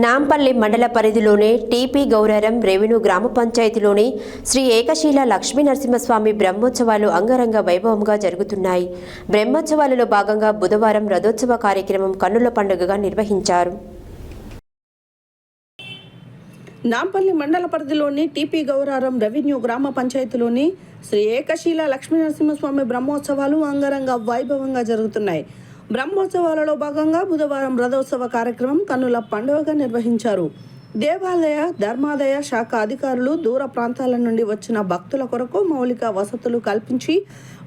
నాంపల్లి మండల పరిధిలోని TP Gauraram revenue గ్రామ పంచాయతీలోని శ్రీ ఏకశీల లక్ష్మీ నరసింహస్వామి బ్రహ్మోత్సవాలు అంగరంగ వైభవంగా జరుగుతున్నాయి. బ్రహ్మోత్సవాలలో భాగంగా బుధవారం రథోత్సవ కార్యక్రమం కన్నుల పండుగగా నిర్వహించారు. నాంపల్లి మండల పరిధిలోని టీపీ గౌరారం రెవెన్యూ గ్రామ పంచాయతీలోని శ్రీ ఏకశీల లక్ష్మీ నరసింహస్వామి బ్రహ్మోత్సవాలు అంగరంగ వైభవంగా జరుగుతున్నాయి. బ్రహ్మోత్సవాలలో భాగంగా బుధవారం రథోత్సవ కార్యక్రమం కన్నుల పండుగగా నిర్వహించారు. దేవాలయ ధర్మాదాయ శాఖ అధికారులు దూర ప్రాంతాల నుండి వచ్చిన భక్తుల కొరకు మౌలిక వసతులు కల్పించి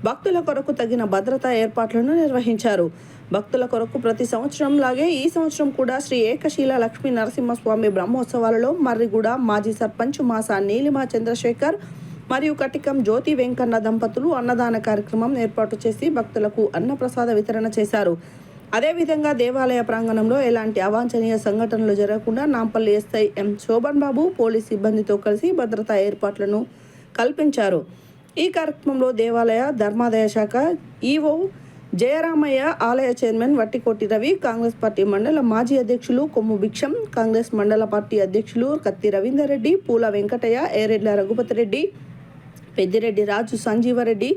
భక్తుల కొరకు తగిన భద్రతా ఏర్పాట్లను నిర్వహించారు. భక్తుల కొరకు ప్రతి సంవత్సరం లాగే ఈ సంవత్సరం కూడా శ్రీ ఏకశీల లక్ష్మీ నరసింహస్వామి బ్రహ్మోత్సవాలలో మర్రిగూడ మాజీ సర్పంచ్ మాసా నీలిమా చంద్రశేఖర్ మరియు కటికం జ్యోతి వెంకన్న దంపతులు అన్నదాన కార్యక్రమం ఏర్పాటు చేసి భక్తులకు అన్నప్రసాద వితరణ చేశారు. అదేవిధంగా దేవాలయ ప్రాంగణంలో ఎలాంటి అవాంఛనీయ సంఘటనలు జరగకుండా నాంపల్లి ఎస్ఐ ఎం శోభన్ బాబు పోలీస్ సిబ్బందితో కలిసి భద్రతా ఏర్పాట్లను కల్పించారు. ఈ కార్యక్రమంలో దేవాలయ ధర్మాదాయ శాఖ ఈవో జయరామయ్య, ఆలయ చైర్మన్ వట్టికోటి రవి, కాంగ్రెస్ పార్టీ మండల మాజీ అధ్యక్షులు కొమ్ము భిక్షం, కాంగ్రెస్ మండల పార్టీ అధ్యక్షులు కత్తి రవీందర్ రెడ్డి, పూల వెంకటయ్య, ఏరెడ్ల రఘుపతి రెడ్డి, పెద్దిరెడ్డి రాజు సంజీవరెడ్డి,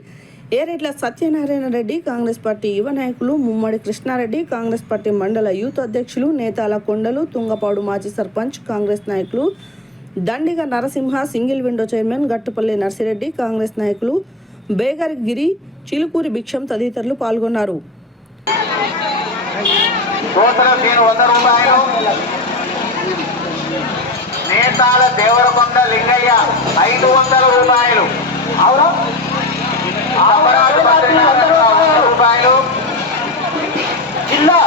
ఏరెడ్ల సత్యనారాయణ రెడ్డి, కాంగ్రెస్ పార్టీ యువ నాయకులు ముమ్మడి కృష్ణారెడ్డి, కాంగ్రెస్ పార్టీ మండల యూత్ అధ్యక్షులు నేతాల కొండలు, తుంగపాడు మాజీ సర్పంచ్, కాంగ్రెస్ నాయకులు Dandiga Narasimha, single window chairman Gattupalli Narsireddy, Congress నాయకులు బేగర్ గిరి, చిలుకూరి భిక్షం తదితరులు పాల్గొన్నారు. నేతాల దేవరకొండ లింగయ్య 500 రూపాయలు, రూపాయలు జిల్లా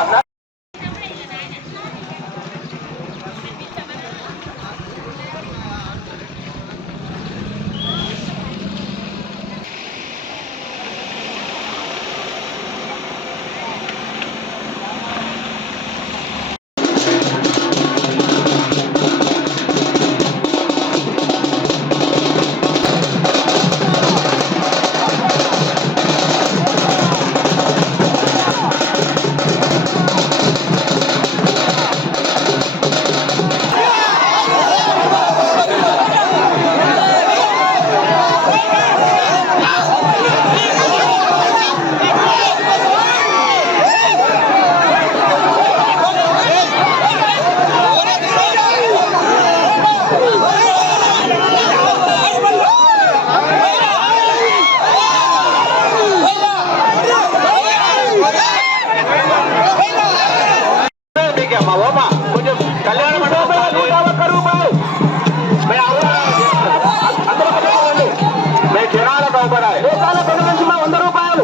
కొంచెం కళ్యాణ మండపం 101 రూపాయలు మేము జనాలకు అవపడాలి. 100 రూపాయలు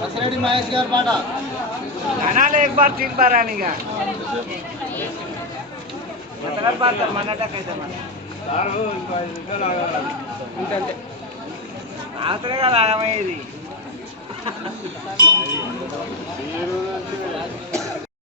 बसरेडी महेश गार पाटा गाना एक बार 3 बार आने का मतलब बात मनाटा कैसे मना आतरे का लागा मैं